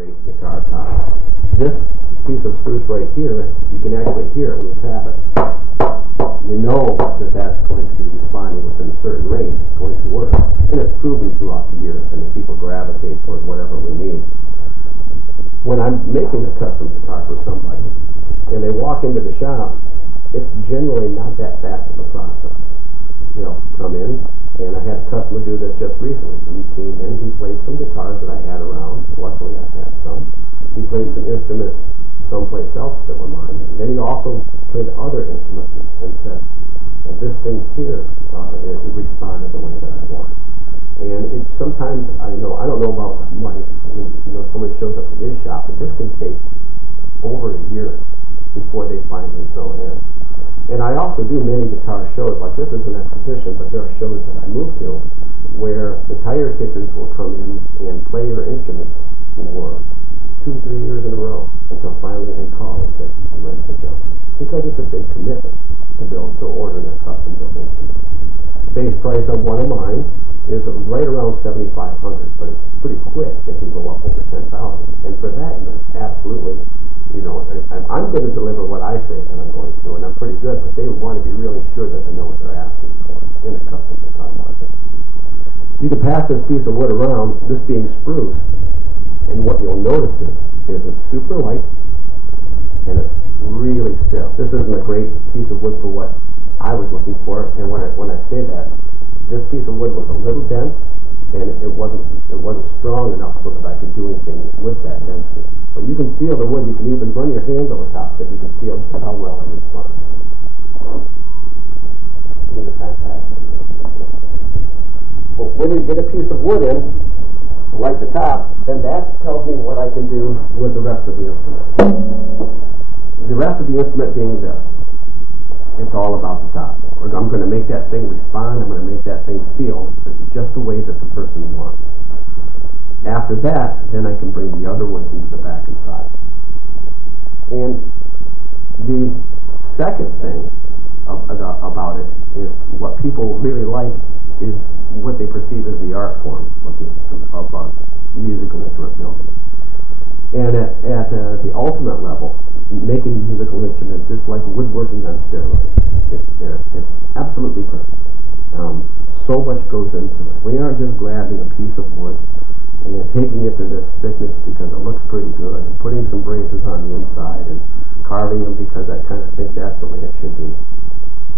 great guitar top. This piece of spruce right here, you can actually hear it when you tap it. You know that that's going to be responding within a certain range. It's going to work. And it's proven throughout the years. I mean, people gravitate toward whatever we need. When I'm making a custom guitar for somebody, and they walk into the shop, it's generally not that fast of a process. They'll come in, and I had a customer do this just recently. He came in, he played some guitars that I had around. Luckily, I had some. He played some instruments someplace else that were mine. And then he also played other instruments and said, well, this thing here, it responded the way that I want. And sometimes, I don't know about Mike, when someone shows up to his shop, but this can take over a year before they finally zone in. And I also do many guitar shows, like this is an exhibition, but there are shows that I move to where the tire kickers will come in and play your instruments for 2-3 years in a row until finally they call and say, I'm ready to jump. Because it's a big commitment to build, to ordering a custom built instrument. Base price of one of mine is right around $7,500, but it's pretty quick. They can go up over $10,000. And for that, absolutely, I'm going to deliver what I say that I'm going to, and I'm pretty good, but they want to be really sure that they know what they're asking for in a custom guitar market. You can pass this piece of wood around, this being spruce, and what you'll notice is it's super light, and it's really stiff. This isn't a great piece of wood for what I was looking for, and when I say that, this piece of wood was a little dense, and it wasn't strong enough so that I could do anything with that density. But you can feel the wood. You can even run your hands over top of it. You can feel just how well it responds. It is fantastic. But when you get a piece of wood in, like the top, then that tells me what I can do with the rest of the instrument. The rest of the instrument being this. It's all about the top. I'm going to make that thing respond. I'm going to make that thing feel just the way that the person wants. After that, then I can bring the other woods into the back and side. And the second thing about it is what people really like is what they perceive as the art form of the instrument, of musical instrument building. And at the ultimate level, making musical instruments, it's like woodworking on steroids. It's absolutely perfect. So much goes into it. We aren't just grabbing a piece of wood and taking it to this thickness because it looks pretty good, and putting some braces on the inside and carving them because I kind of think that's the way it should be.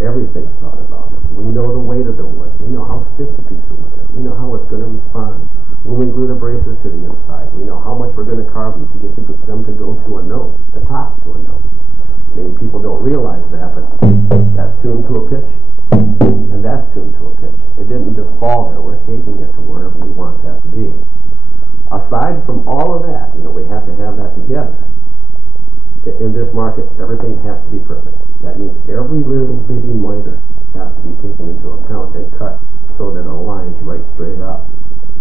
Everything's thought about. We know the weight of the wood. We know how stiff the piece of wood is. We know how it's going to respond. When we glue the braces to the inside, we know how much we're going to carve them to get them to go to a note, the top to a note. Many people don't realize that, but that's tuned to a pitch, and that's tuned to a pitch. It didn't just fall there. We're taking it to wherever we want that to be. Aside from all of that, we have to have that together. In this market, everything has to be perfect. That means every little bitty miter has to be taken into account and cut so that it aligns right straight up.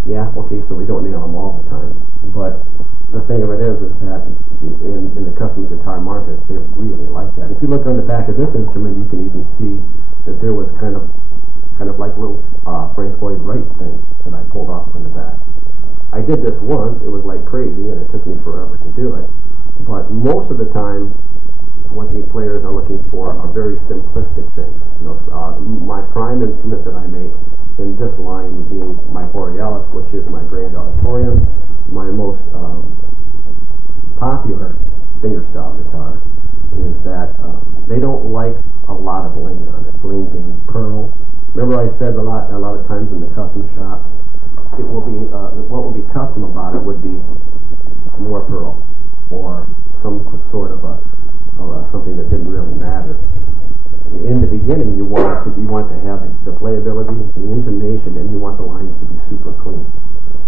Yeah, okay, so we don't nail them all the time. But the thing of it is that in the custom guitar market, they really like that. If you look on the back of this instrument, you can even see that there was kind of like a little Frank Lloyd Wright thing that I pulled off on the back. I did this once. It was like crazy, and it took me forever to do it. But most of the time, what the players are looking for are very simplistic things. My prime instrument that I make in this line being my Borealis, which is my grand auditorium, my most popular fingerstyle guitar, is that they don't like a lot of bling on it. Bling being pearl. Remember I said a lot of times in the custom shops, it will be what will be custom about it would be more pearl or some sort of something that didn't really matter. In the beginning, you want to have the playability, the intonation, and you want the lines to be super clean.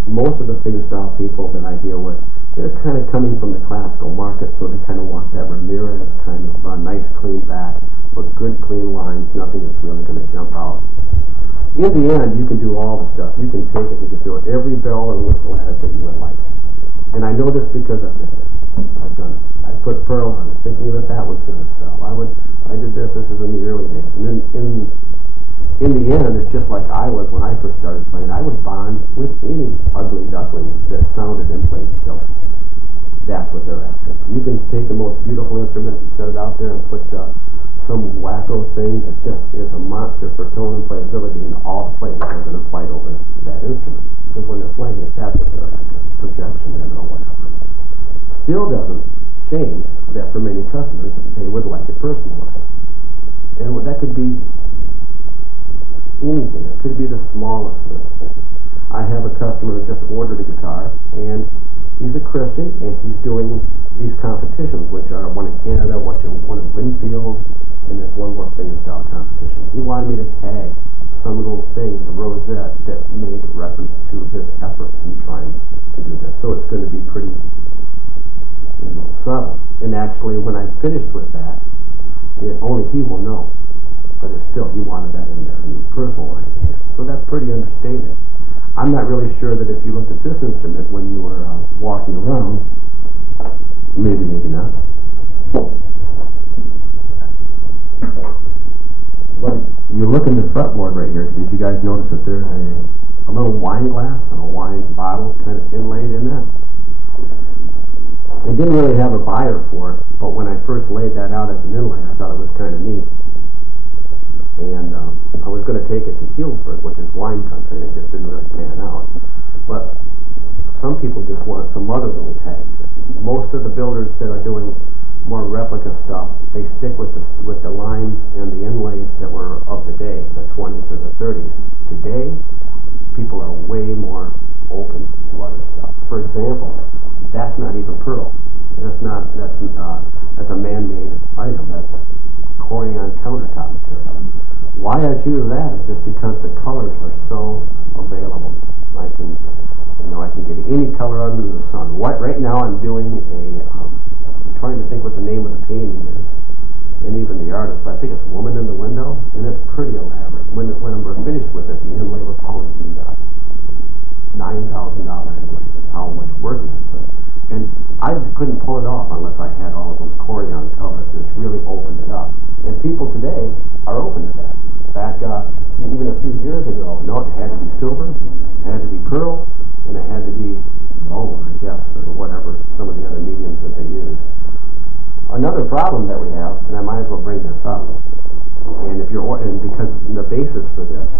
Most of the fingerstyle people that I deal with, they're kind of coming from the classical market, so they kind of want that Ramirez kind of nice clean back, but good clean lines, nothing that's really going to jump out. In the end, you can do all the stuff. You can take it, you can throw every bell and whistle at it that you would like. And I know this because I've been there. I've done it. I put pearl on it, thinking that was going to sell. I did this is in the early days. And then in the end, it's just like I was when I first started playing. I would bond with any ugly duckling that sounded and played killer. That's what they're after. You can take the most beautiful instrument and set it out there and put some wacko thing that just is a monster for tone and playability, and all the players are going to fight over that instrument. Because when they're playing it, that's what they're after. Projection and or whatever. Still doesn't change that for many customers, they would like it personalized. And that could be anything. It could be the smallest little thing. I have a customer who just ordered a guitar, and he's a Christian, and he's doing these competitions, which are one in Canada, one in Winfield, and there's one more fingerstyle competition. He wanted me to tag some little thing, the rosette, that made reference to his efforts in trying to do this. So it's going to be pretty, subtle. And actually, when I finished with that, only he will know. But it's still, he wanted that in there, and he's personalizing it. So that's pretty understated. I'm not really sure that if you looked at this instrument when you were walking around, maybe not. But you look in the fretboard right here, did you guys notice that there's a little wine glass and a wine bottle kind of inlaid in that? They didn't really have a buyer for it, but when I first laid that out as an inlay, I thought it was kind of neat. And I was going to take it to Healdsburg, which is wine country, and it just didn't really pan out. But some people just want some other little tag. Most of the builders that are doing more replica stuff, they stick with the lines and the inlays that were of the day, the 20s or the 30s. Today, people are way more open to other stuff. For example, that's not even pearl. That's a man-made item. That's Corian countertop material. Why I choose that is just because the colors are so available. I can get any color under the sun. Right now I'm doing I'm trying to think what the name of the painting is, and even the artist, but I think it's Woman in the Window, and it's pretty elaborate. When we're finished with it, the inlay will probably be $9,000 inlay. That's how much work is into it. And I couldn't pull it off unless I had all of those Corian colors. It's really opened it up. And people today are open to that. Back even a few years ago, no, it had to be silver, it had to be pearl, and it had to be gold, I guess, or whatever, some of the other mediums that they use. Another problem that we have, and I might as well bring this up, and because the basis for this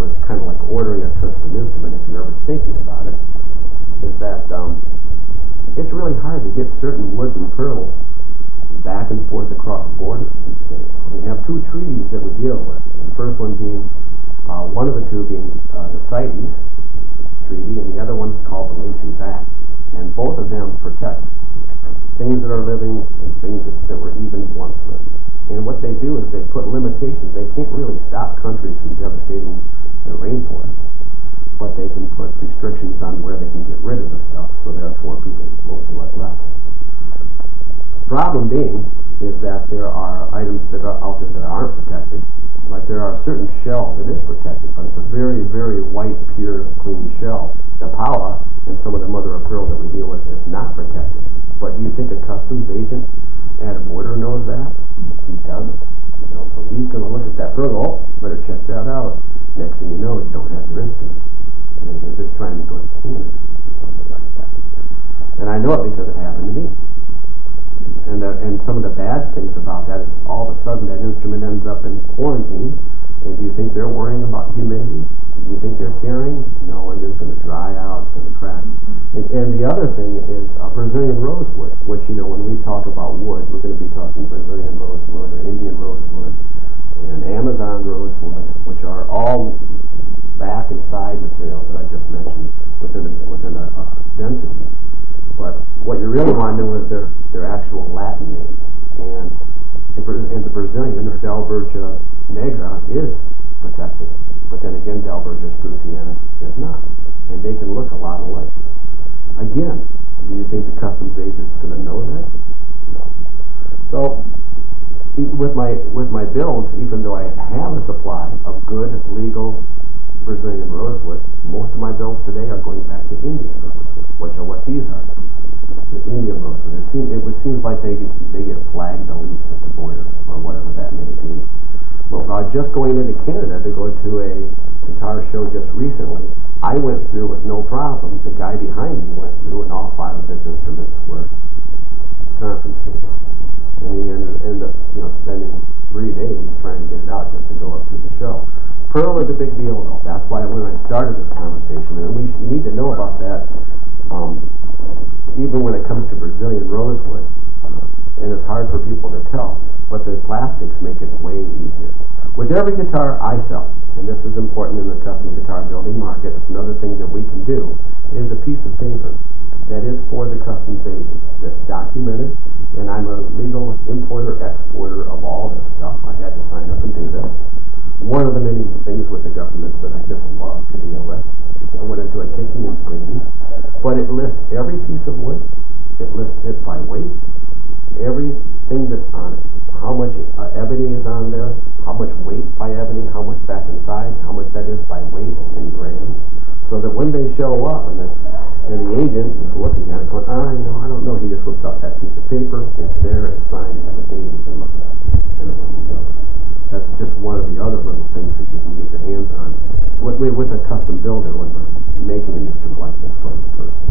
was kind of like ordering a custom instrument, if you're ever thinking about it, is that it's really hard to get certain woods and pearls back and forth across borders these days. We have two treaties that we deal with. The first one being, one of the two being the CITES Treaty, and the other one is called the Lacey's Act. And both of them protect things that are living and things that were even once living. And what they do is they put limitations. They can't really stop countries from devastating the rainforest, but they can put restrictions on where they can get rid of the stuff, so therefore people will do it less. Problem being is that there are items that are out there that aren't protected. Like there are certain shell that is protected, but it's a very, very white, pure, clean shell. The Paula and some of the mother of pearl that we deal with is not protected. But do you think a customs agent at a border knows that? He doesn't. So he's going to look at that pearl, oh, better check that out. Next thing you know, you don't have your instrument. And they're just trying to go to Canada or something like that. And I know it because it happened to me. And some of the bad things about that is all of a sudden that instrument ends up in quarantine. And do you think they're worrying about humidity? Do you think they're caring? No, it's just going to dry out, it's going to crack. And the other thing is Brazilian rosewood, which, when we talk about woods, we're going to be talking Brazilian rosewood or Indian rosewood and Amazon rosewood, which are all back and side materials that I just mentioned within a density. But what you really want to know is their actual Latin names. And the Brazilian, or Delbergia negra, is protected. But then again, Delbergia spruciana is not. And they can look a lot alike. Again, do you think the customs agent's going to know that? No. So, with my builds, even though I have a supply of good, legal Brazilian rosewood, most of my builds today are going back to Indian rosewood, which are what these are. The Indian rosewood. It seems like they get flagged the least at the borders, or whatever that may be. But just going into Canada to go to a guitar show just recently, I went through with no problem. The guy behind me went through, and all 5 of his instruments were confiscated. And he ended up, spending 3 days trying to get it out just to go up to the show. Pearl is a big deal, though. That's why when I started this conversation, and you need to know about that, even when it comes to Brazilian rosewood, and it's hard for people to tell, but the plastics make it way easier. With every guitar I sell, and this is important in the custom guitar building market, it's another thing that we can do, is a piece of paper that is for the customs agents, that's documented, and I'm a legal importer, exporter of all this stuff. I had to sign up and do this. One of the many things with the government that I just love to deal with. I went into it kicking and screaming, but it lists every piece of wood, it lists it by weight, everything that's on it, how much ebony is on there, how much weight by ebony, how much back in size, how much that is by weight in grams, so that when they show up and the agent is looking at it going, I don't know, he just whips up that piece of paper, it's there, it's signed, it has a date, you can look at it, and away he goes. That's just one of the other little things that you can get your hands on with a custom builder when we're making an instrument like this for the person.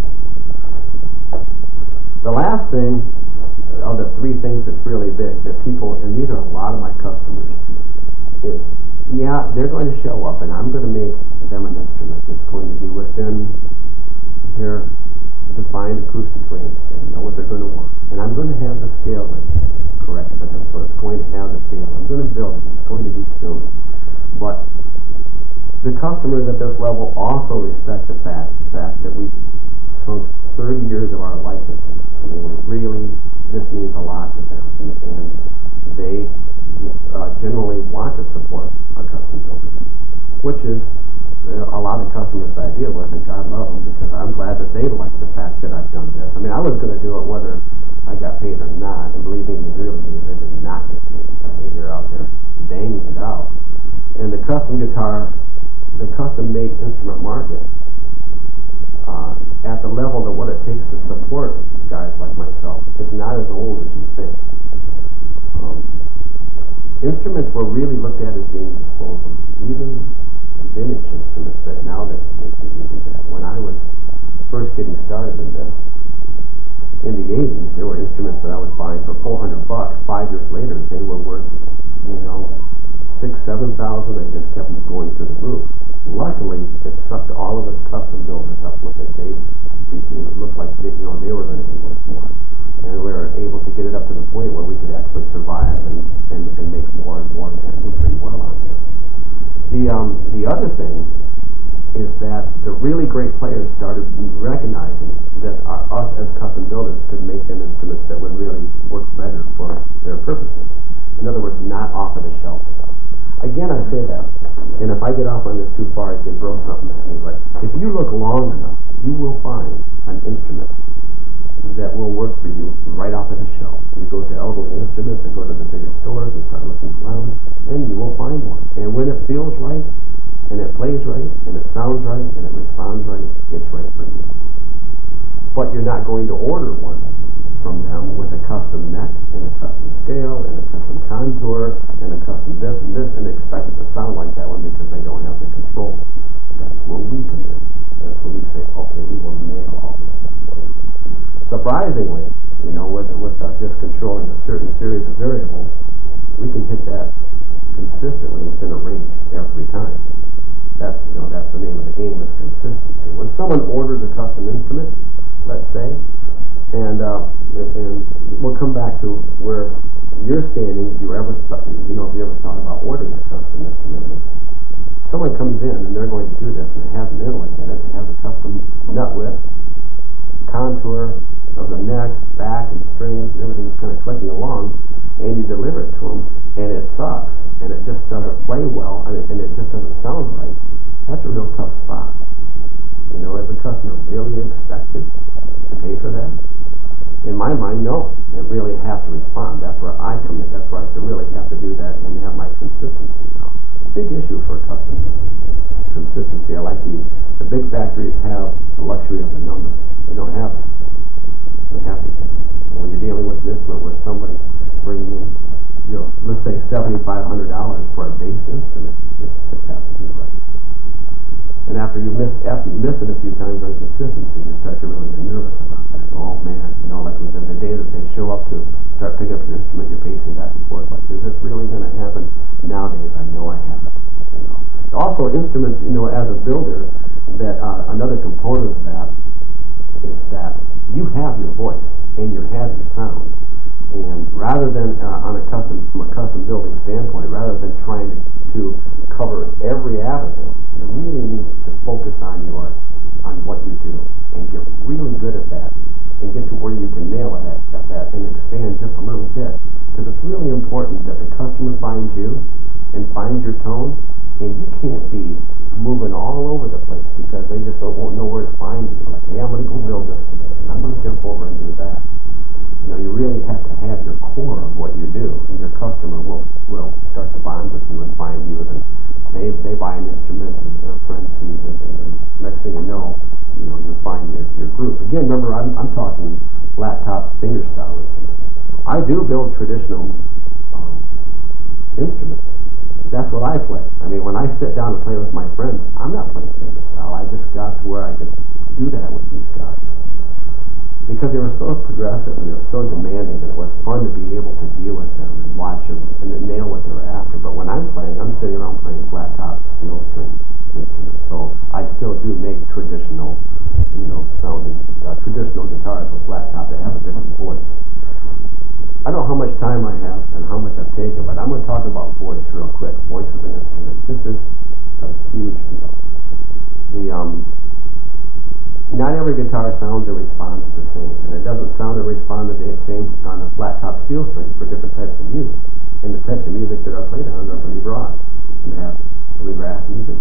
The last thing of the 3 things that's really big that people, and these are a lot of my customers, is, yeah, they're going to show up and I'm going to make them an instrument that's going to be within their defined acoustic range. They know what they're going to want. And I'm going to have the scaling correct for them, so it's going to have the feel. I'm going to build it. It's going to be tuned. But the customers at this level also respect the fact that we've sunk 30 years of our life into this. I mean, this means a lot to them, and they generally want to support a custom builder, which is a lot of customers that I deal with, and God love them, because I'm glad that they like the fact that I've done this. I mean, I was going to do it whether I got paid or not, and believe me, in the early days, I did not get paid. I mean, you're out there banging it out. And the custom guitar, the custom-made instrument market, at the level that what it takes to support guys like myself, is not as old as you think. Instruments were really looked at as being disposable, even vintage instruments that you do that. When I was first getting started in this, in the 80s, there were instruments that I was buying for $400. 5 years later, they were worth, $6,000, $7,000. They just kept going through the roof. Luckily, it sucked all of us custom builders up with it. It looked like they were going to be worth more, and we were able to get it up to the point where we could actually survive and make more and more, and do pretty well on this. The other thing is that the really great players started recognizing that us as custom builders could make them instruments that would really work better for their purposes. In other words, not off-of-the-shelf stuff. Again, I say that, and if I get off on this too far, you can throw something at me, but if you look long enough, you will find an instrument that will work for you right off of the shelf. You go to Elderly Instruments or go to the bigger stores and start looking around, and you will find one. And when it feels right, and it plays right, and it sounds right, and it responds right, it's right for you. But you're not going to order one from them with a custom neck, and a custom scale, and a custom contour, and a custom this and this, and expect it to sound like that one because they don't have the control. That's where we come in. That's where we say, okay, we will nail all this stuff for you. Surprisingly, with just controlling a certain series of variables, we can hit that consistently within a range every time. That's the name of the game, is consistency. When someone orders a custom instrument, let's say, and we'll come back to where you're standing if you ever thought about ordering a custom instrument. Someone comes in and they're going to do this, and it has an inlay in it, it has a custom nut width, contour of the neck, back, and strings, and everything's kind of clicking along, and you deliver it to them, and it sucks, and it just doesn't play well, and it just doesn't sound right. That's a real tough spot. Is the customer really expected to pay for that? In my mind, no. It really has to respond. That's where I come in. That's where I really have to do that and have my consistency now. Big issue for a custom builder. Consistency. I like the big factories have the luxury of the numbers. We don't have that. We have to get it. And when you're dealing with an instrument where somebody's bringing in, let's say $7,500 for a bass instrument, it has to be right. And after you miss it a few times on consistency, you start to really get nervous about that. Oh man, like within the day that they show up to start picking up your instrument, you're pacing back and forth like, is this really going to happen? Nowadays, I know I have it. You know. Also, instruments, you know, as a builder, that another component of that is that you have your voice and you have your sound. And rather than from a custom building standpoint, rather than trying to cover every avenue, you really need to focus on what you do and get really good at that and get to where you can nail it at that and expand just a little bit. Because it's really important that the customer finds you and finds your tone, and you can't be moving all over the place because they just won't know where to find you. Like, hey, I'm going to go build this today, and I'm going to jump over and do that. You know, you really have to have your core of what you do, and your customer will start to bond with you and find you, and they buy an instrument, and their friend sees it, and then next thing you know, you'll find your group. Again, remember, I'm talking flat top finger style instruments. I do build traditional instruments. That's what I play. I mean, when I sit down and play with my friends, I'm not playing finger style. I just got to where I could do that with these guys. Because they were so progressive and they were so demanding, and it was fun to be able to deal with them and watch them and then nail what they were after. But when I'm playing, I'm sitting around playing flat top steel string instruments. So I still do make traditional, sounding traditional guitars with flat top that have a different voice. I don't know how much time I have and how much I've taken, but I'm going to talk about voice real quick. Voice of an instrument. This is a huge deal. Not every guitar sounds or responds the same, and it doesn't sound or respond the same on a flat top steel string for different types of music. And the types of music that are played on are pretty broad. You have bluegrass music.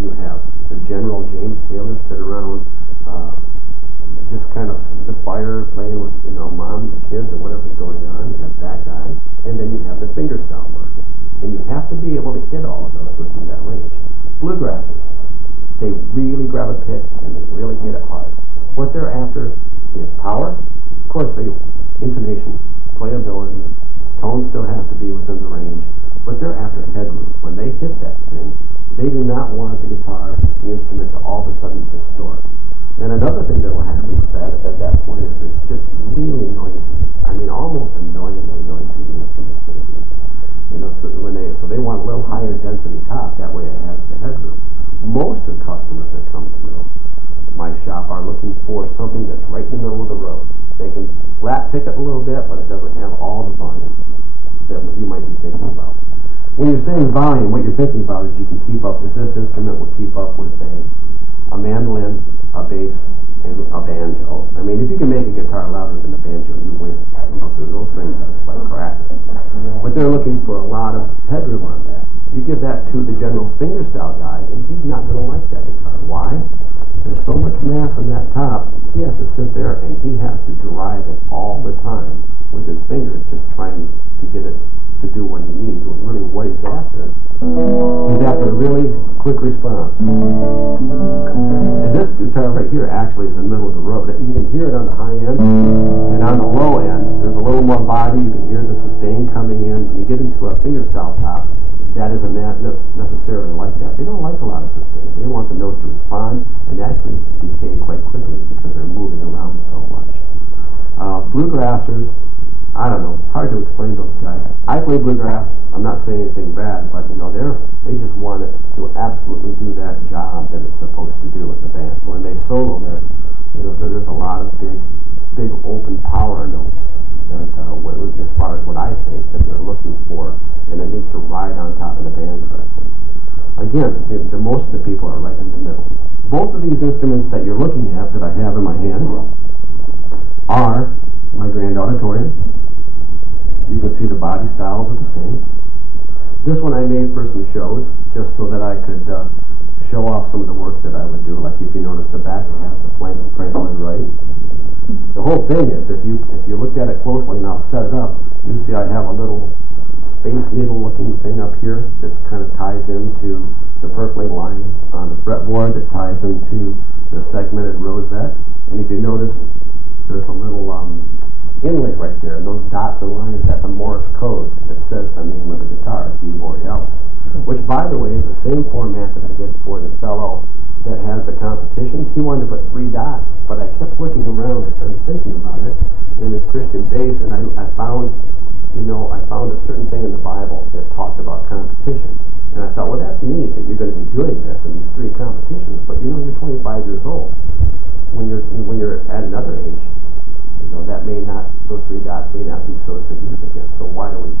You have the general James Taylor sit around just kind of the fire playing with mom and the kids or whatever's going on. You have that guy, and then you have the fingerstyle market, and you have to be able to hit all of those within that range. Bluegrassers, they really grab a pick and they really hit it hard. What they're after is power. Of course, intonation, playability, tone still has to be within the range, but they're after headroom. When they hit that thing, they do not want the guitar, the instrument, to all of a sudden distort. And another thing that will happen with that at that point is it's just really noisy. I mean, almost annoyingly noisy the instrument can be. So they want a little higher density top. That way it has the headroom. Most of the customers that come through my shop are looking for something that's right in the middle of the road. They can flat pick it a little bit, but it doesn't have all the volume that you might be thinking about. When you're saying volume, what you're thinking about is you can keep up. Is this instrument will keep up with a mandolin, a bass, and a banjo. I mean, if you can make a guitar louder than a banjo, you win. Those things are just like crackers. But they're looking for a lot of headroom on that. You give that to the general fingerstyle guy, and he's not going to like that guitar. Why? There's so much mass on that top, he has to sit there and he has to drive it all the time with his fingers, just trying to get it to do what he needs, when really what he's after. He's after a really quick response. And this guitar right here actually is in the middle of the road. You can hear it on the high end, and on the low end, there's a little more body. You can hear the sustain coming in. When you get into a fingerstyle top, that isn't necessarily like that. They don't like a lot of sustain. They want the notes to respond and actually decay quite quickly because they're moving around so much. Bluegrassers, I don't know. It's hard to explain those guys. I play bluegrass. I'm not saying anything bad, but they just want it to absolutely do that job that it's supposed to do with the band. When they solo, so there's a lot of big open power notes that, as far as what I think that they're looking for, and it needs to ride on top of the band correctly. Again, most of the people are right in the middle. Both of these instruments that you're looking at that I have in my hands are my grand auditorium. You can see the body styles are the same. This one I made for some shows, just so that I could show off some of the work that I would do. Like if you notice the back, it has the Frank Lloyd Wright. The whole thing is, if you looked at it closely and I'll set it up, you see I have a little space needle looking thing up here that kind of ties into the perforating lines on the fretboard that ties into the segmented rosette. And if you notice, there's a little inlay right there. Those dots and lines, that's a Morse code that says the name of the guitar, D. Borealis. Which, by the way, is the same format that I did for the fellow that has the competitions. He wanted to put 3 dots, but I kept looking around. I started thinking about it, in this Christian base, and I found a certain thing in the Bible that talked about competition. And I thought, well, that's neat that you're going to be doing this in these 3 competitions, but you're 25 years old. When you're at another age, those 3 dots may not be so significant. So why don't we,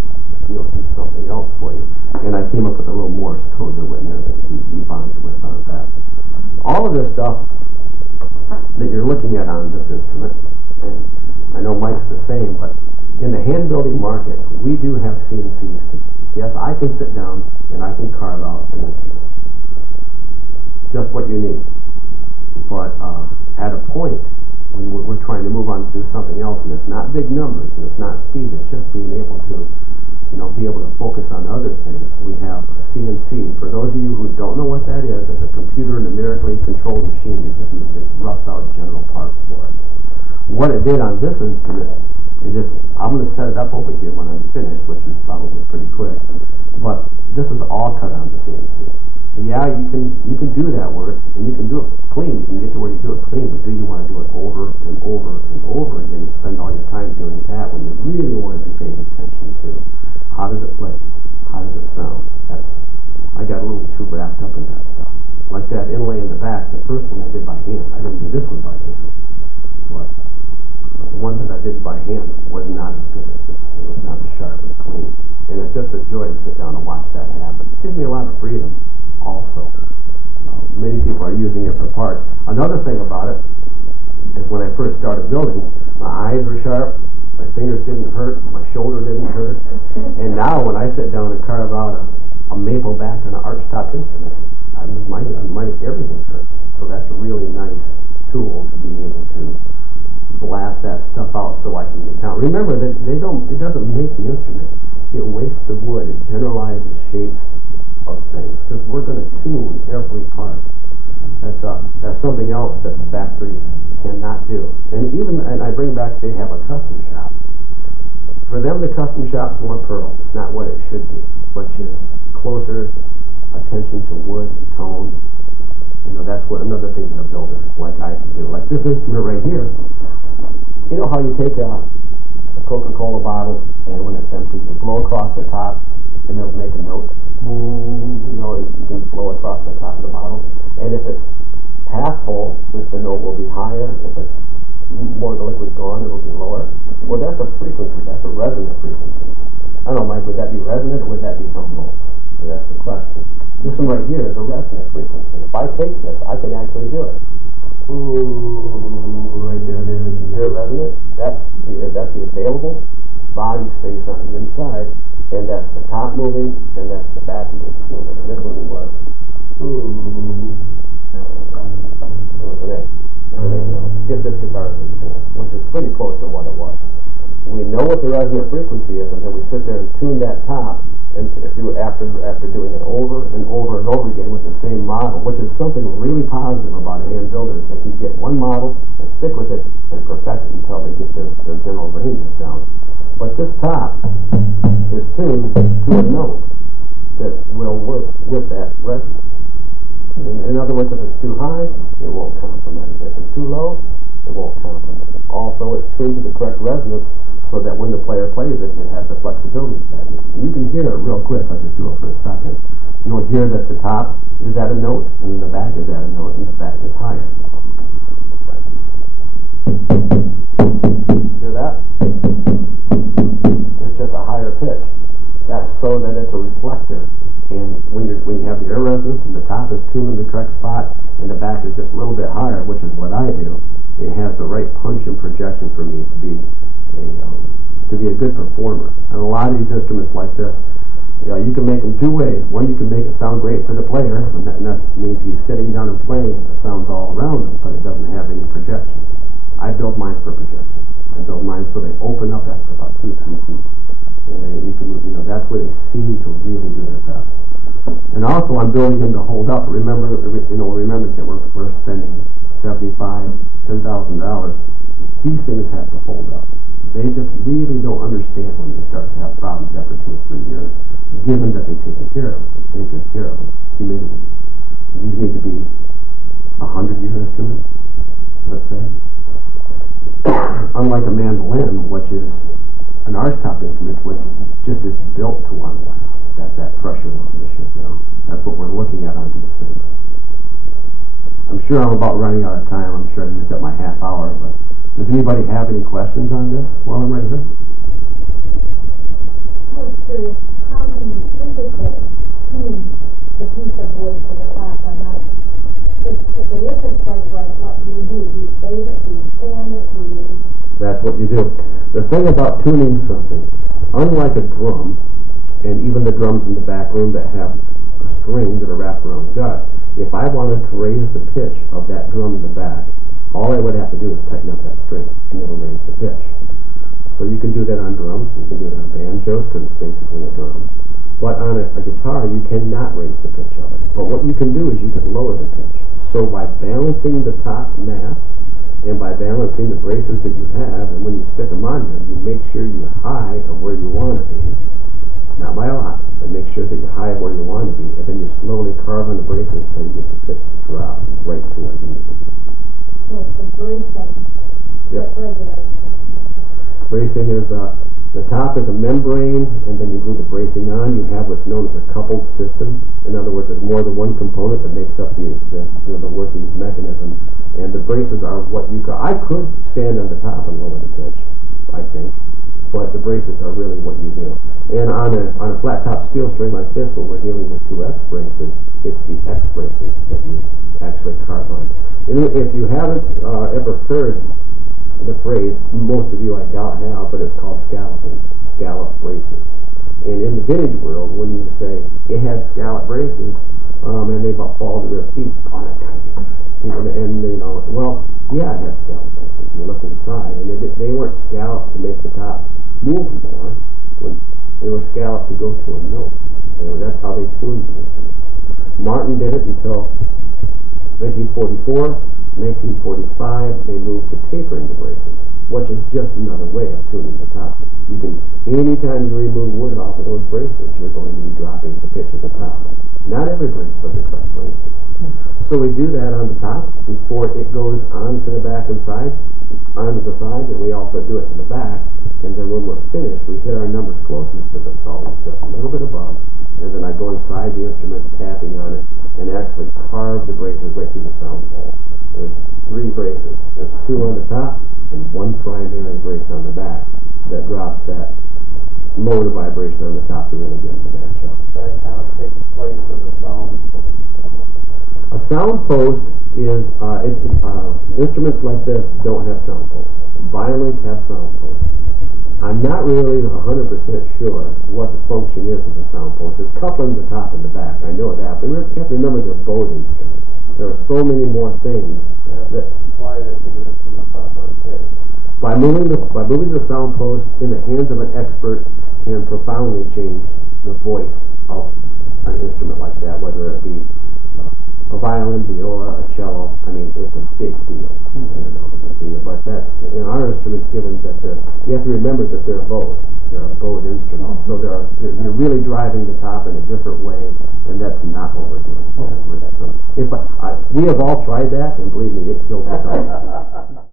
do something else for you? And I came up with a little Morse code to Whitner that he bonded with on that. All of this stuff that you're looking at on this instrument, and I know Mike's the same, but in the hand building market, we do have CNCs today. Yes, I can sit down and I can carve out an instrument. Just what you need. But at a point when we're trying to move on to do something else, and it's not big numbers, and it's not speed, it's just being able to, be able to focus on other things. We have a CNC. For those of you who don't know what that is, it's a computer numerically controlled machine that just roughs out general parts for us. What it did on this instrument is, if I'm going to set it up over here when I'm finished, which is probably pretty quick, but this is all cut on the CNC. Yeah, you can do that work, and you can do it clean. You can get to where you do it clean, but do you want to do it over and over and over again and spend all your time doing that when you really want to be paying attention to how does it play? How does it sound? I got a little too wrapped up in that stuff. Like that inlay in the back, the first one I did by hand. I didn't do this one by hand. But the one that I did by hand was not as good as this. It was not as sharp and clean. And it's just a joy to sit down and watch that happen. It gives me a lot of freedom also. Many people are using it for parts. Another thing about it is, when I first started building, my eyes were sharp, my fingers didn't hurt, my shoulder didn't hurt. And now when I sit down and carve out a maple back on an archtop instrument, everything hurts. So that's a really nice tool to be able to blast that stuff out so I can get down. Remember that it doesn't make the instrument. It wastes the wood. It generalizes shapes of things, because we're going to tune every part. That's something else that the factories cannot do. And I bring back, they have a custom shop. For them, the custom shop's more pearl. It's not what it should be, which is closer attention to wood and tone. That's what another thing that a builder like I can do. Like this instrument right here. You know how you take a Coca-Cola bottle, and when it's empty, you blow across the top, and it'll make a note. You can blow across the top of the bottle. And if it's half full, the note will be higher. If it's more of the liquid's gone, it'll be lower. Well, that's a frequency. That's a resonant frequency. I don't know, Mike, would that be resonant or would that be helpful? So that's the question. This one right here is a resonant frequency. If I take this, I can actually do it. Ooh, right there it is. You hear it resonant? That's the available body space on the inside, and that's the top moving, and that's the back moving. And this one was, ooh, it was an A. If this guitar is in tune, which is pretty close to what it was. We know what the resonant frequency is, and then we sit there and tune that top, and after doing it over and over and over again with the same model, which is something really positive about a hand builder, is they can get one model and stick with it and perfect it until they get their general ranges down. But this top is tuned to a note that will work with that resonance. In other words, if it's too high, it won't complement it. If it's too low, it won't complement it. Also, it's tuned to the correct resonance so that when the player plays it, it has the flexibility that needs. And you can hear it real quick. I'll just do it for a second. You'll hear that the top is at a note, and then the back is at a note, and the back is higher. Hear that? It's just a higher pitch. That's so that it's a reflector. And when you have the air resonance and the top is tuned in the correct spot and the back is just a little bit higher, which is what I do, it has the right punch and projection for me to be a good performer. And a lot of these instruments like this, you can make them two ways. One, you can make it sound great for the player, and that means he's sitting down and playing, and the sound's all around him, but it doesn't have any projection. I build mine for projection. I build mine so they open up after about 2 or 3 feet. And that's where they seem to really do their best. And also, I'm building them to hold up. Remember that we're spending $75,000, $10,000. These things have to hold up. They just really don't understand when they start to have problems after 2 or 3 years, given that they take good care of them. Humidity. These need to be 100-year instruments, let's say. unlike a mandolin, which is an archtop instrument, which just is built to want to last. That's that pressure load issue, you know. That's what we're looking at on these things. I'm sure I'm about running out of time. I'm sure I've used up my half hour, but does anybody have any questions on this while I'm right here? I was curious, how do you physically tune the piece of wood to the top? And if it isn't quite right, what do? Do you shave it? Do you sand it? Do you... That's what you do. The thing about tuning something, unlike a drum, and even the drums in the back room that have a string that are wrapped around the gut, if I wanted to raise the pitch of that drum in the back, all I would have to do is tighten up that string, and it'll raise the pitch. So you can do that on drums, you can do it on banjos, because it's basically a drum. But on a guitar, you cannot raise the pitch of it. But what you can do is you can lower the pitch. So by balancing the top mass, and by balancing the braces that you have, and when you stick them on there, you make sure you're high of where you want to be. Not by a lot, but make sure that you're high where you want to be, and then you slowly carve on the braces until you get the pitch to drop right to where you need to be. So it's the bracing that regulates it. Bracing is, the top is a membrane, and then you glue the bracing on. You have what's known as a coupled system. In other words, there's more than one component that makes up the working mechanism. And the braces are what you could, I could stand on the top and lower the pitch, I think. But the braces are really what you do. And on a flat top steel string like this, where we're dealing with 2X braces, it's the X braces that you actually carve on. And if you haven't ever heard the phrase, most of you I doubt have, but it's called scalloping, scallop braces. And in the vintage world, when you say it had scallop braces, and they about fall to their feet, oh, that's got to be good. And you know, well, yeah, it had scallop braces. You look inside, and they weren't scalloped to make the top move more. They were scalloped to go to a note. That's how they tuned the instruments. Martin did it until 1944. 1945, they moved to tapering the braces, which is just another way of tuning the top. You can, anytime you remove wood off of those braces, you're going to be dropping the pitch of the top. Not every brace, but the correct braces. So we do that on the top before it goes onto the back and sides, onto the sides, and we also do it to the back. And then when we're finished, we hit our numbers close enough that it's always just a little bit above. And then I go inside the instrument, tapping on it, and actually carve the braces right through the sound bowl. There's 3 braces. There's 2 on the top and 1 primary brace on the back that drops that motor vibration on the top to really get them to match up. That kind of takes place of the sound. A sound post is, instruments like this don't have sound posts. Violins have sound posts. I'm not really 100% sure what the function is of the sound post. It's coupling the top and the back. I know that, but you have to remember they're bowed instruments. There are so many more things that slide it to get it from the proper pitch. By moving the sound post in the hands of an expert can profoundly change the voice of an instrument like that, whether it be a violin, viola, a cello. I mean, it's a big deal. But that's, in our instruments, given that you have to remember that they're bowed. They're a bowed instrument. So you're really driving the top in a different way, and that's not what we're doing. So we have all tried that, and believe me, it killed the top.